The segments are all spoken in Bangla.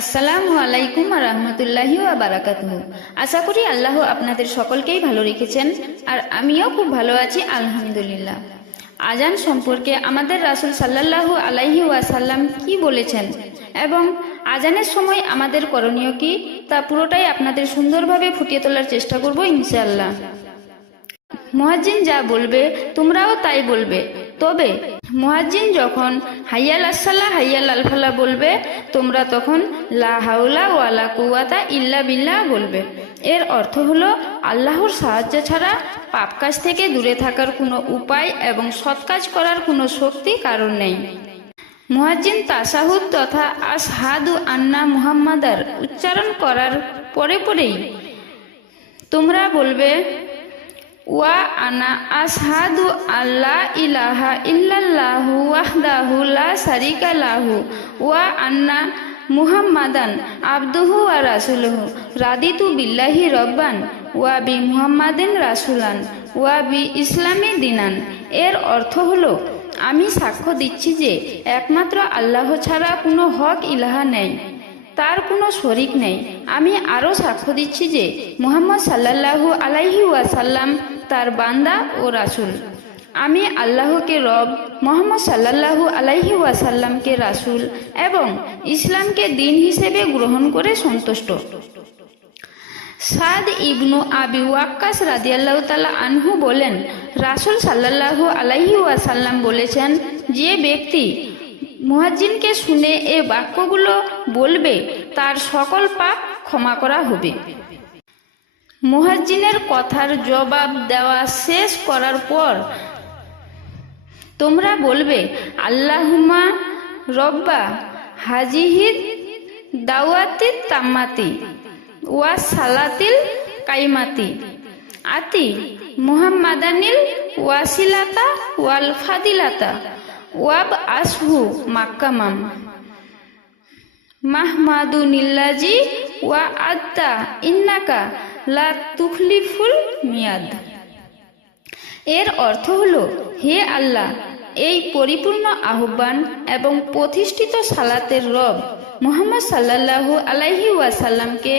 আসসালামু আলাইকুম রহমতুল্লাহি ওয়া বারাকাতুহু। আশা করি আল্লাহ আপনাদের সকলকেই ভালো রেখেছেন, আর আমিও খুব ভালো আছি আলহামদুলিল্লাহ। আজান সম্পর্কে আমাদের রাসূল সাল্লাল্লাহু আলাইহি ওয়াসাল্লাম কি বলেছেন এবং আজানের সময় আমাদের করণীয় কি, তা পুরোটাই আপনাদের সুন্দরভাবে ফুটিয়ে তোলার চেষ্টা করব ইনশাআল্লাহ। মুয়াজ্জিন যা বলবে তোমরাও তাই বলবে, তবে মুয়াজ্জিন যখন হাইয়াল আসসালাহ হাইয়াল আল ফালাহ বলবে তোমরা তখন লা হাওলা ওয়ালা কুওয়াতা ইল্লা বিল্লাহ বলবে। এর অর্থ হলো আল্লাহর সাহায্য ছাড়া পাপ কাজ থেকে দূরে থাকার কোনো উপায় এবং সৎ কাজ করার কোনো শক্তি কারণ নেই। মুয়াজ্জিন তাশাহুদ তথা আশহাদু আন্না মুহাম্মাদার উচ্চারণ করার পরেই তোমরা বলবে ওয়া আনা আশহাদু আল্লা ইলাহা ইল্লাল্লাহু ওয়াহদাহু লা শারিকা লাহু ওয়া আন্না মুহাম্মাদান আবদুহু ওয়া রাসূলুহু রাদিতু বিল্লাহি রব্বান ওয়া বি মুহাম্মাদিন রাসূলান ওয়া বি ইসলামি দিনান। এর অর্থ হলো আমি সাক্ষ্য দিচ্ছি যে একমাত্র আল্লাহ ছাড়া কোনো হক ইলাহা নেই, তার কোনো শরিক নেই। আমি আরও সাক্ষ্য দিচ্ছি যে মুহাম্মদ সাল্লাল্লাহু আলাইহি ওয়াসাল্লাম তার বান্দা ও রাসূল। আমি আল্লাহকে রব, মুহাম্মদ সাল্লাল্লাহু আলাইহি ওয়াসাল্লামকে রাসূল এবং ইসলামকে দিন হিসেবে গ্রহণ করে সন্তুষ্ট। সাদ ইবনু আবি ওয়াক্কাস রাদিয়াল্লাহু তাআলা আনহু বলেন, রাসূল সাল্লাল্লাহু আলাইহি ওয়াসাল্লাম বলেছেন, যে ব্যক্তি মুয়াজ্জিনকে শুনে এ বাক্যগুলো বলবে তার সকল পাপ ক্ষমা করা হবে। মুয়াজ্জিনের কথার জবাব দেওয়া শেষ করার পর তোমরা বলবে আল্লাহুম্মা রব্বা হাজিহিদ দাওয়াতিত তাম্মাতি ওয়া সালাতিল কাইমাতি আতি মুহাম্মাদানিল ওয়াসিলাতা ওয়াল ফাদিলাতা ওয়াব আসহু মাক্কামাম মাহমাদুনিল্লাজি ওয়া আত্তা ইন্নাকা লা তুখলিফুল মিয়াদ। এর অর্থ হলো, হে আল্লাহ, এই পরিপূর্ণ আহ্বান এবং প্রতিষ্ঠিত সালাতের রব মুহাম্মদ সাল্লাল্লাহু আলাইহি ওয়াসাল্লামকে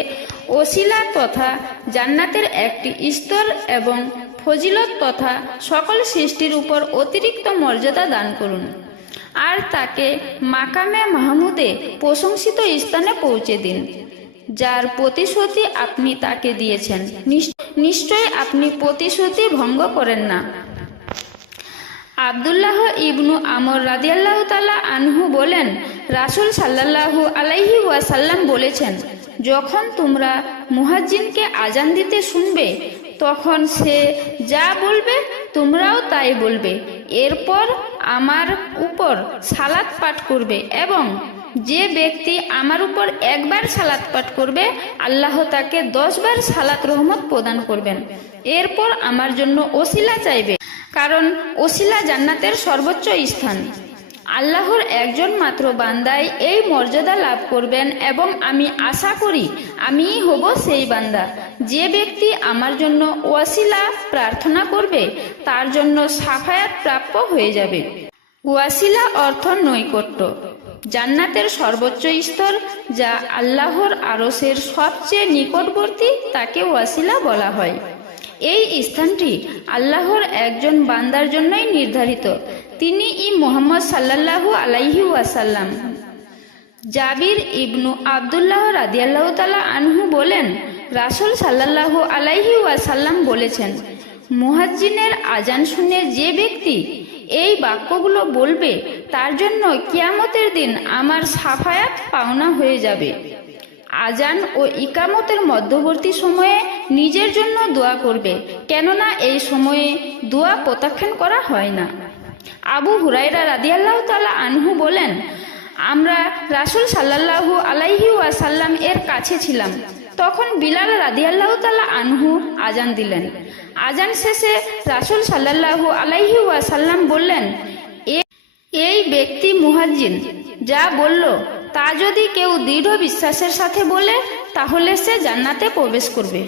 ওসিলা তথা জান্নাতের একটি স্তর এবং ফজিলত তথা সকল সৃষ্টির উপর অতিরিক্ত মর্যাদা দান করুন, আর তাকে মাকামে মাহমুদে প্রশংসিত স্থানে পৌঁছে দিন, যার প্রতিশ্রুতি আপনি তাকে দিয়েছেন। নিশ্চয় আপনি প্রতিশ্রুতি ভঙ্গ করেন না। আব্দুল্লাহ ইবনু আমর রাদিয়াল্লাহু তাআলা আনহু বলেন, রাসূল সাল্লাল্লাহু আলাইহি ওয়াসাল্লাম বলেছেন, যখন তোমরা মুয়াজ্জিনকে আজান দিতে শুনবে তখন সে যা বলবে তোমরাও তাই বলবে। এরপর আমার উপর সালাত পাঠ করবে এবং যে ব্যক্তি আমার উপর একবার সালাত পাঠ করবে আল্লাহ তাকে 10 বার সালাত রহমত প্রদান করবেন। এরপর আমার জন্য ওসিলা চাইবে, কারণ ওসিলা জান্নাতের সর্বোচ্চ স্থান। আল্লাহর একজন মাত্র বান্দাই এই মর্যাদা লাভ করবেন এবং আমি আশা করি আমিই হব সেই বান্দা। যে ব্যক্তি আমার জন্য ওয়াসিলা প্রার্থনা করবে তার জন্য শাফায়াত প্রাপ্য হয়ে যাবে। ওয়াসিলা অর্থ নৈকট্য, জান্নাতের সর্বোচ্চ স্তর যা আল্লাহর আরশের সবচেয়ে নিকটবর্তী তাকে ওয়াসিলা বলা হয়। এই স্থানটি আল্লাহর একজন বান্দার জন্যই নির্ধারিত, তিনি মুহাম্মদ সাল্লাল্লাহু আলাইহি ওয়াসাল্লাম। জাবির ইবনু আব্দুল্লাহ রাদিয়াল্লাহু তাআলা আনহু বলেন, রাসূল সাল্লাল্লাহু আলাইহি ওয়াসাল্লাম বলেছেন, মুয়াজ্জিনের আজান শুনে যে ব্যক্তি এই বাক্যগুলো বলবে তার জন্য কিয়ামতের দিন আমার শাফায়াত পাওনা হয়ে যাবে। আজান ও ইকামতের মধ্যবর্তী সময়ে নিজের জন্য দোয়া করবে, কেননা এই সময়ে দোয়া প্রত্যাখ্যান করা হয় না। আবু হুরায়রা রাদিয়াল্লাহু তাআলা আনহু বলেন, আমরা রাসূল সাল্লাল্লাহু আলাইহি ওয়াসাল্লাম এর কাছে ছিলাম, তখন বিলাল রাদিয়াল্লাহু তাআলা আনহু আজান দিলেন। আজান শেষে রাসূল সাল্লাল্লাহু আলাইহি ওয়াসাল্লাম বললেন, এই ব্যক্তি মুয়াজ্জিন যা বলল তা যদি কেউ দৃঢ় বিশ্বাসের সাথে বলে তাহলে সে জান্নাতে প্রবেশ করবে।